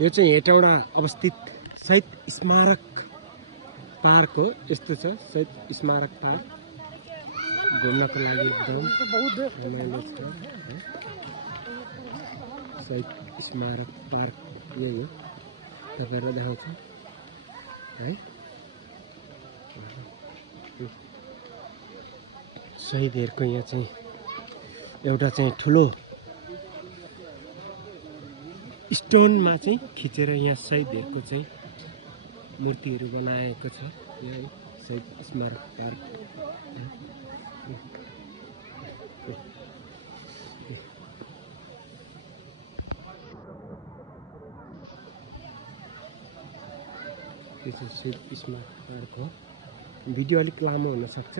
यो चाहिँ हेटौडा अवस्थित शहीद स्मारक पार्क हो। यस्तो छ शहीद स्मारक पार्क, घुम्नको लागि एकदम रमाइलो छ है। शहीद स्मारक पार्क यही हो, तपाईहरुलाई देखाउँछु है। शहीदहरुको यहाँ चाहिँ एउटा चाहिँ ठुलो स्टोनमा चाहिँ खिचेर यहाँ शहीदहरुको चाहिँ मूर्तिहरु बनाएको छ। यो है शहीद स्मारक पार्क। यो चाहिँ शहीद स्मारक पार्क हो। भिडियो अलिक लामो हुन सक्छ।